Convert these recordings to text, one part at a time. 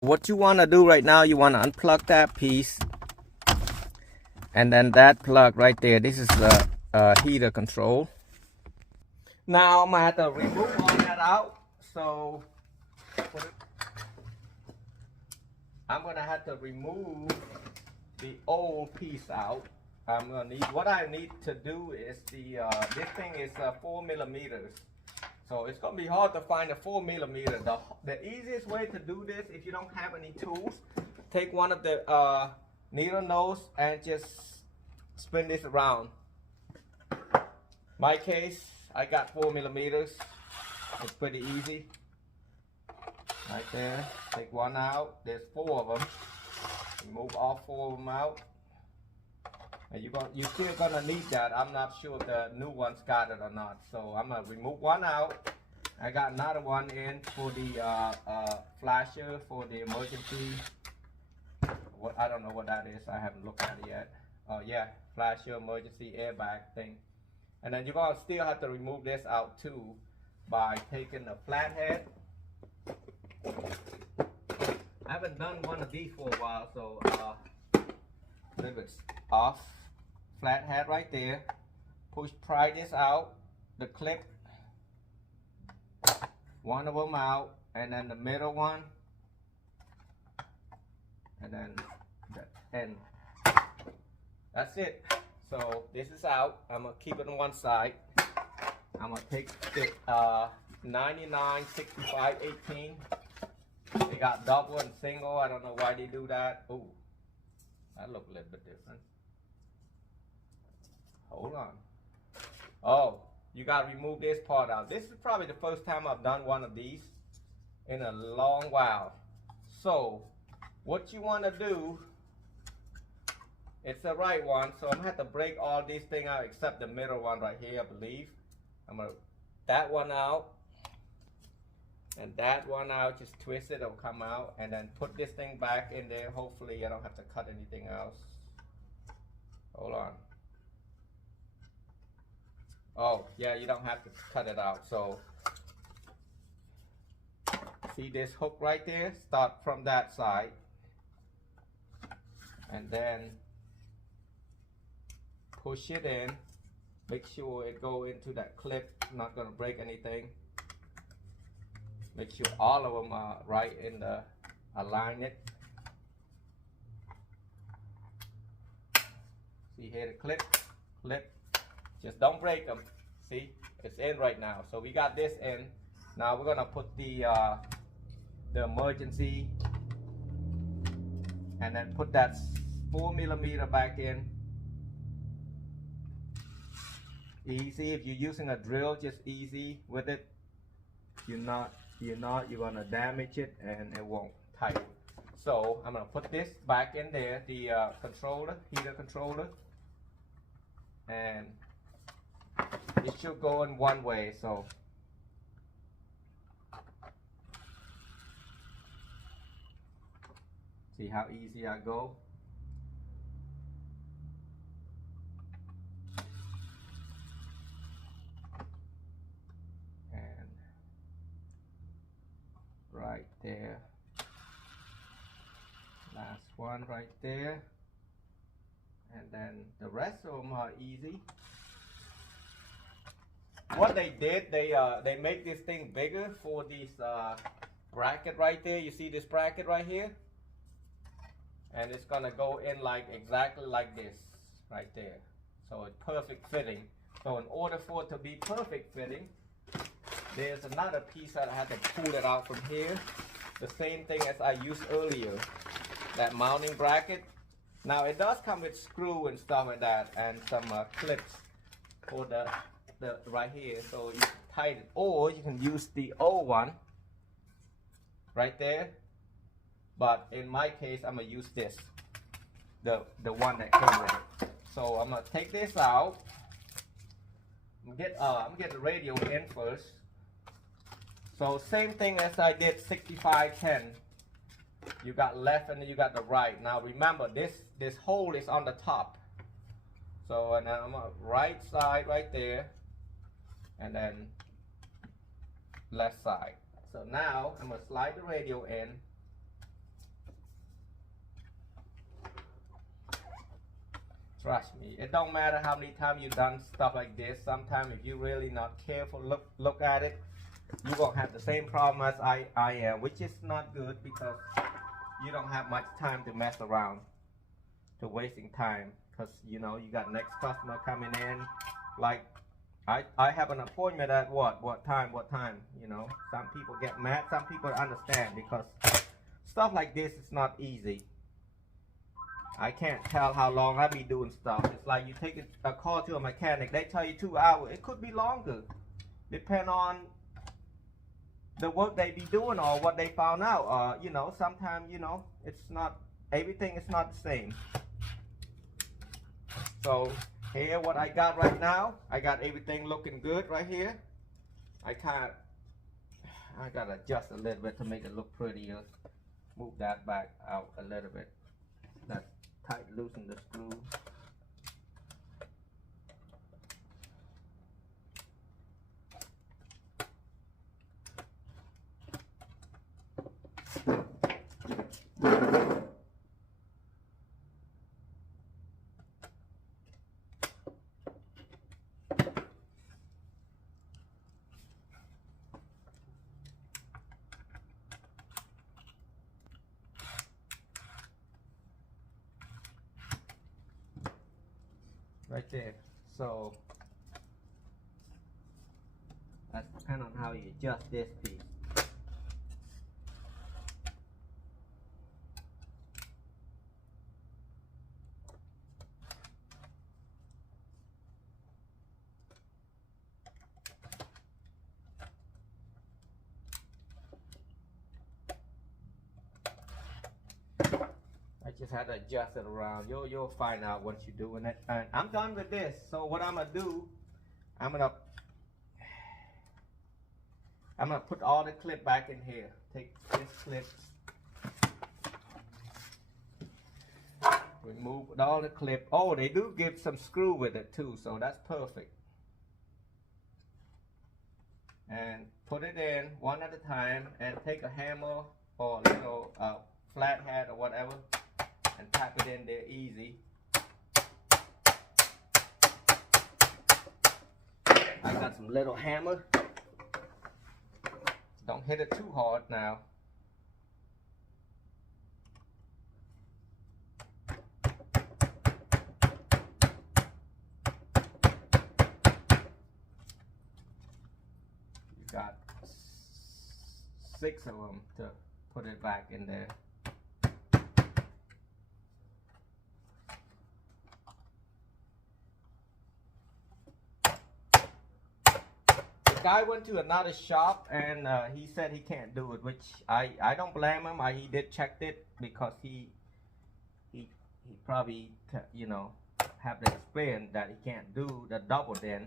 What you want to do right now, you want to unplug that piece, and then that plug right there, this is the heater control. Now I'm gonna have to remove all that out, so I'm gonna have to remove the old piece out. I'm gonna need, what I need to do is the this thing is 4 millimeters, so it's gonna be hard to find a 4 millimeter. The easiest way to do this, if you don't have any tools, take one of the needle nose and just spin this around. My case, I got 4 millimeters. It's pretty easy. Right there, take one out. There's 4 of them. Remove all 4 of them out. And you're still gonna need that. I'm not sure if the new one's got it or not. So I'm gonna remove one out. I got another one in for the flasher for the emergency. What, I don't know what that is. I haven't looked at it yet. Oh yeah, flasher emergency airbag thing. And then you're gonna still have to remove this out too by taking the flathead. I haven't done one of these for a while, so leave it off. Flathead right there. Pry this out. The clip. One of them out, and then the middle one, and then the end. That's it. So this is out. I'm gonna keep it on one side. I'm gonna take the 99, 65, 18. They got double and single. I don't know why they do that. Oh, that look a little bit different. Hold on. Oh, you gotta remove this part out. This is probably the first time I've done one of these in a long while. So what you wanna do, it's the right one, so I'm gonna have to break all these things out except the middle one right here, I believe. I'm gonna that one out and that one out, just twist it, it'll come out, and then put this thing back in there. Hopefully I don't have to cut anything else. Hold on. Oh yeah, you don't have to cut it out. So see this hook right there? Start from that side and then push it in. Make sure it go into that clip. Not gonna break anything. Make sure all of them are right in the align it. See here the clip. Just don't break them. See, it's in right now. So we got this in. Now we're gonna put the emergency, and then put that 4 millimeter back in. Easy. If you're using a drill, just easy with it. You're not, you're gonna damage it and it won't tighten. So I'm gonna put this back in there, the controller, heater controller, and it should go in one way. So see how easy I go. And right there, last one right there, and then the rest of them are easy. What they did, they make this thing bigger for this bracket right there. You see this bracket right here, and it's gonna go in like exactly like this right there. So it's perfect fitting. So in order for it to be perfect fitting, there's another piece that I had to pull it out from here. The same thing as I used earlier, that mounting bracket. Now it does come with screw and stuff like that, and some clips for the right here, so you can tighten it, or you can use the old one right there. But in my case, I'm gonna use this, the one that came with it. So I'm gonna take this out. I'm gonna get the radio in first. So same thing as I did 6510. You got left and then you got the right. Now remember, this hole is on the top. So and then I'm on right side right there, and then left side. So now I'm gonna slide the radio in, Trust me, it don't matter how many times you've done stuff like this. Sometimes if you really not careful, look at it, you're gonna have the same problem as I am, which is not good because you don't have much time to mess around, to wasting time, because you know you got next customer coming in. Like I have an appointment at what time, you know. Some people get mad, some people understand, because stuff like this is not easy. I can't tell how long I be doing stuff. It's like you take a call to a mechanic, they tell you 2 hours. It could be longer, depend on the work they be doing or what they found out. You know, sometimes, you know, it's not, everything is not the same. So here what I got right now, I got everything looking good right here. I gotta adjust a little bit to make it look prettier. Move that back out a little bit. That's tight, loosen the screw. Right there. So that depends on how you adjust this piece. I just had to adjust it around. You'll find out once you're doing it. And I'm done with this. So what I'm gonna do, I'm gonna put all the clip back in here. Take this clip, remove all the clip. Oh, they do give some screw with it too, so that's perfect. And put it in one at a time, and take a hammer or a little flathead or whatever, and tap it in there easy. I got some little hammer. Don't hit it too hard now. You got 6 of them to put it back in there. Guy went to another shop and he said he can't do it, which I don't blame him. He did check it because he probably, you know, have the experience that he can't do the double den.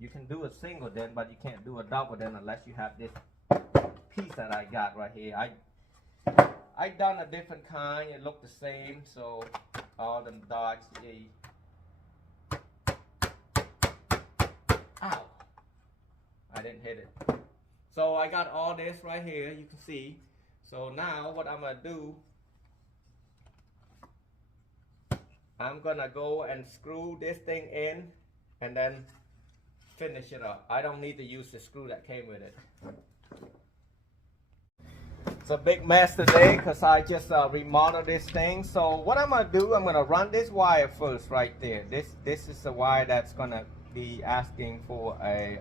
You can do a single den, but you can't do a double den unless you have this piece that I got right here. I done a different kind. It looked the same, so all them dots. Ow! I didn't hit it. So I got all this right here, you can see. So now what I'm gonna do, I'm gonna go and screw this thing in and then finish it up. I don't need to use the screw that came with it. It's a big mess today because I just remodeled this thing. So what I'm gonna do, I'm gonna run this wire first right there. This is the wire that's gonna be asking for a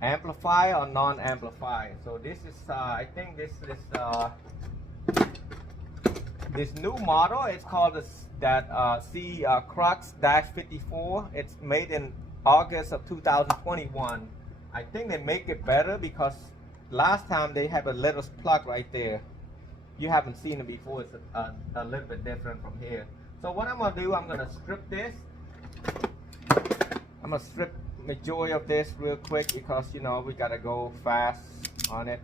amplifier or non-amplifier. So this is I think this new model. It's called C Crux-54. It's made in August of 2021. I think they make it better because last time they have a little plug right there. You haven't seen it before. It's a little bit different from here. So what I'm gonna do, I'm gonna strip this. I'm gonna strip majority of this real quick because, you know, we gotta go fast on it.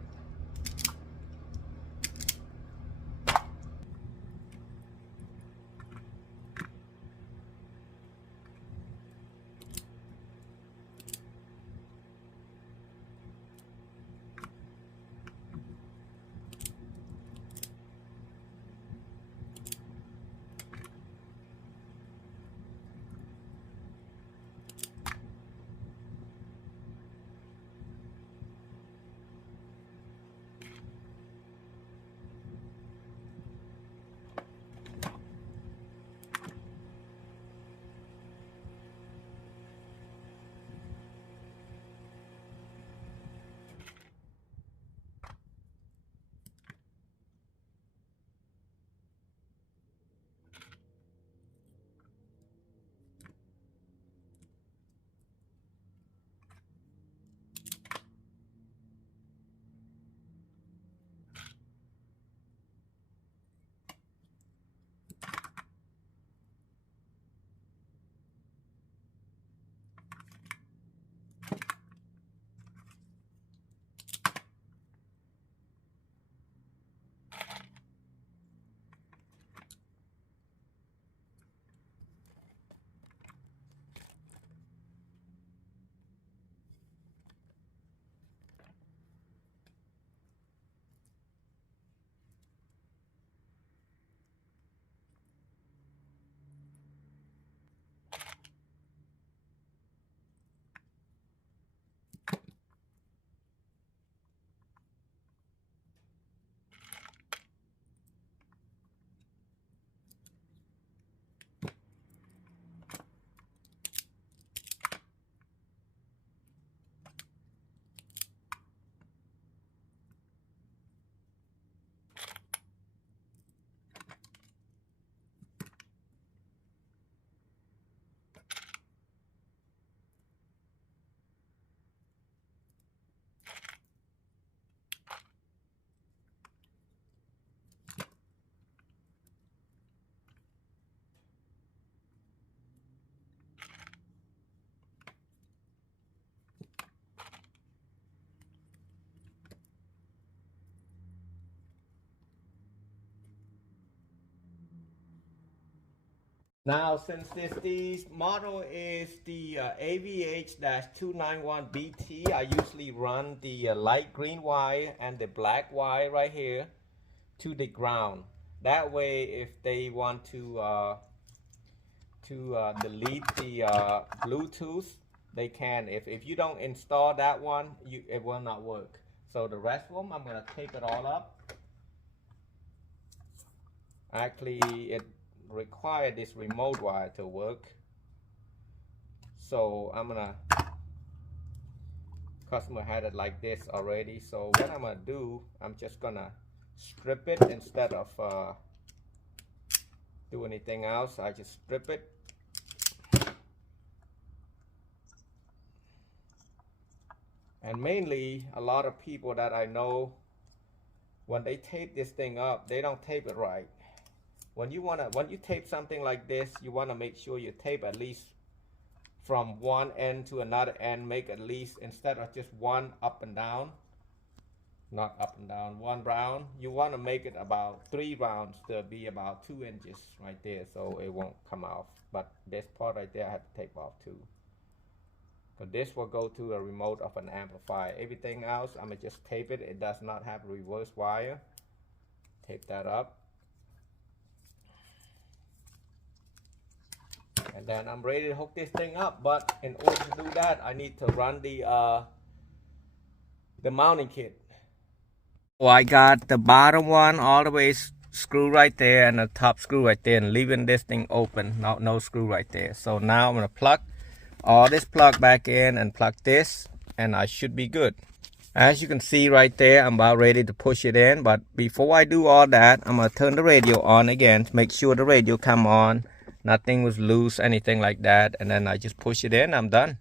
Now, since this model is the AVH-291BT, I usually run the light green wire and the black wire right here to the ground. That way, if they want to delete the Bluetooth, they can. If you don't install that one, it will not work. So the rest of them, I'm gonna tape it all up. Actually, it required this remote wire to work. So I'm gonna, customer had it like this already. So what I'm gonna do, I'm just gonna strip it instead of do anything else. I just strip it. And mainly, a lot of people that I know, when they tape this thing up, they don't tape it right. When you tape something like this, you wanna make sure you tape at least from one end to another end. Make at least, instead of just one up and down, not up and down, one round, you wanna make it about 3 rounds to be about 2 inches right there, so it won't come off. But this part right there, I have to tape off too. So this will go to a remote of an amplifier. Everything else, I'm gonna just tape it. It does not have a reverse wire. Tape that up. And then I'm ready to hook this thing up. But in order to do that, I need to run the mounting kit. So I got the bottom one all the way screw right there and the top screw right there, and leaving this thing open, no screw right there. So now I'm gonna plug all this plug back in and plug this, and I should be good. As you can see right there, I'm about ready to push it in. But before I do all that, I'm gonna turn the radio on again to make sure the radio come on, nothing was loose, anything like that, and then I just push it in. I'm done.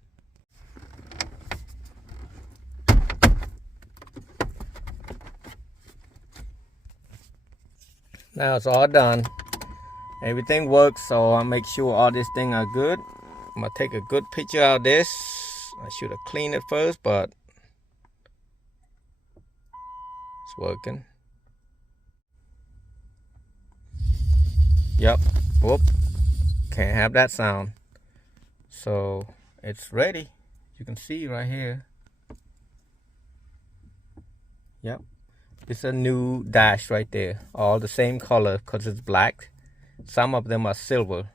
Now it's all done. Everything works, so I'll make sure all these things are good. I'm gonna take a good picture of this. I should have cleaned it first, but it's working. Yep. Whoop. Can't have that sound. So it's ready. You can see right here. Yep. It's a new dash right there. All the same color because it's black. Some of them are silver.